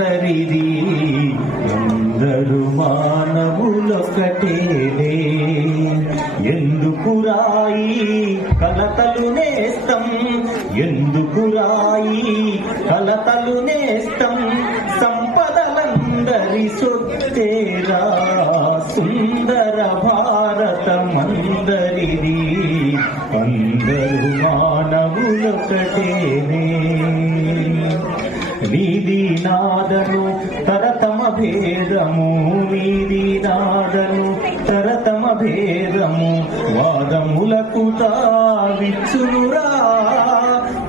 మందరిది అందరు మానవులొకటేలే. ఎందుకు రాయి కలతలు నేస్తం, ఎందుకు రాయి కలతలు నేస్తం, సంపదలందరి సొత్తేరా సుందర భారతమందరిది అందరు మానవులొకటేనే. నీది నాదను తరతమ భేదము, నీది నాదను తరతమ భేదము, వాదములకు తావిచ్చునురా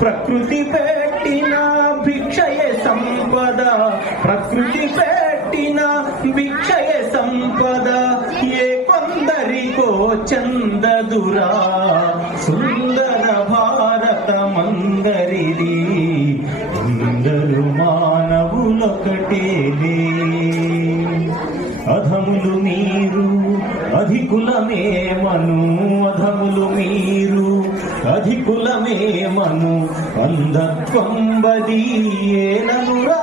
ప్రకృతి పెట్టిన భిక్షయ సంపద, ప్రకృతి పెట్టిన భిక్షయ సంపద, ఏ కొందరికో చందదురా సుందర భారతమందరిది అందరు మానవులొకటేలే. అధములు మీరు అధికులమేమను, అధములు మీరు అధికులమేమను, అంధత్వం బది ఏలనురా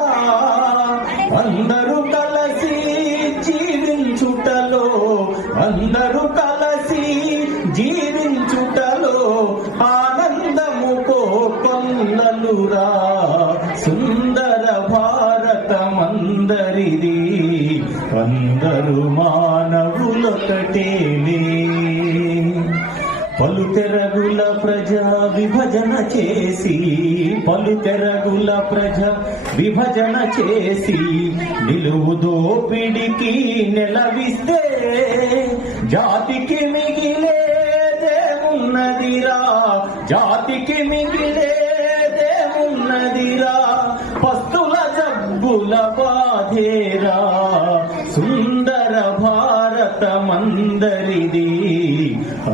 అందరూ కలసి జీవించుటలో, అందరూ కలిసి జీవించుటలో ఆనందము కొల్లలురా సుందర భారతమందరిది అందరు మానవులొకటేలే. పలుతెరగుల ప్రజా విభజన చేసి, పలుతెరగుల ప్రజా విభజన చేసి, నిలువు దోపిడికి నెలవిస్తే జాతికి మిగిలేదేమున్నదిరా, జాతికి మిగిలేదేమున్నదిరా, పస్తుల జబ్బుల బాధేరా సుందర భారతమందరిది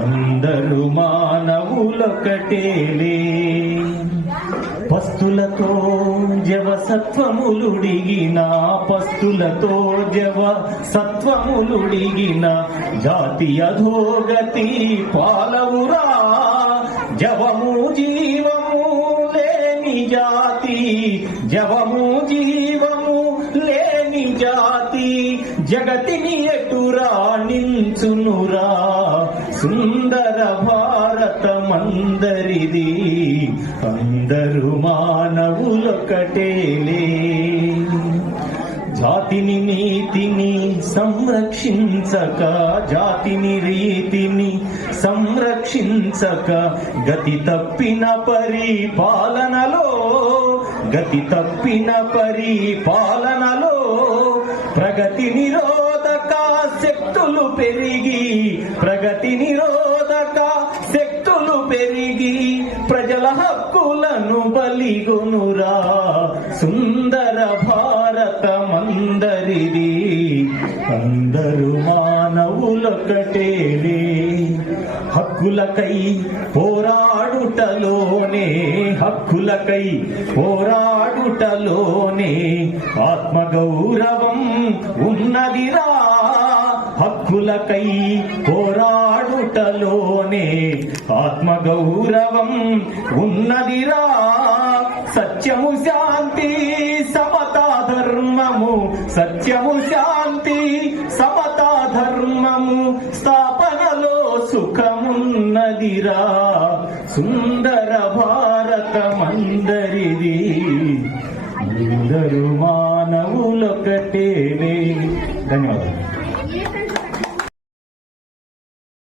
అందరు మానవులొకటేలే. పస్తులతో జవ సత్వములుడిగిన, పస్తులతో జవ సత్వములుడిగిన, జాతి అధోగతి పాలవురా జవము జీవము లేని జాతి, జవము జీవము లేని జాతి, జగతిని ఎటురా నించునురా సుందర భారతమందరిది అందరు మానవులొకటేలే. జాతిని నీతిని సంరక్షించక, జాతిని రీతిని సంరక్షించక, గతి తప్పిన పరిపాలనలో, గతి తప్పిన పరిపాలనలో ప్రగతి నిరోధక శక్తులు పెరిగి, ప్రగతి నిరోధక శక్తులు పెరిగి, ప్రజల హక్కులను బలిగొనురా సుందర భారతమందరిది అందరు మానవులొకటేలే. హక్కులకై పోరాడుటలోనే, హక్కులకై పోరాడుటలోనే ఆత్మగౌరవం ఉన్నదిరా, హక్కులకై పోరాడుటలోనే ఆత్మగౌరవం ఉన్నదిరా, సత్యము శాంతి సమతా ధర్మము, సత్యము శాంతి సమతా ధర్మము స్థాపనలో సుఖమున్నదిరా సుందర భారతమందరిది అందరు మానవులొకటేలే. ధన్యవాదాలు.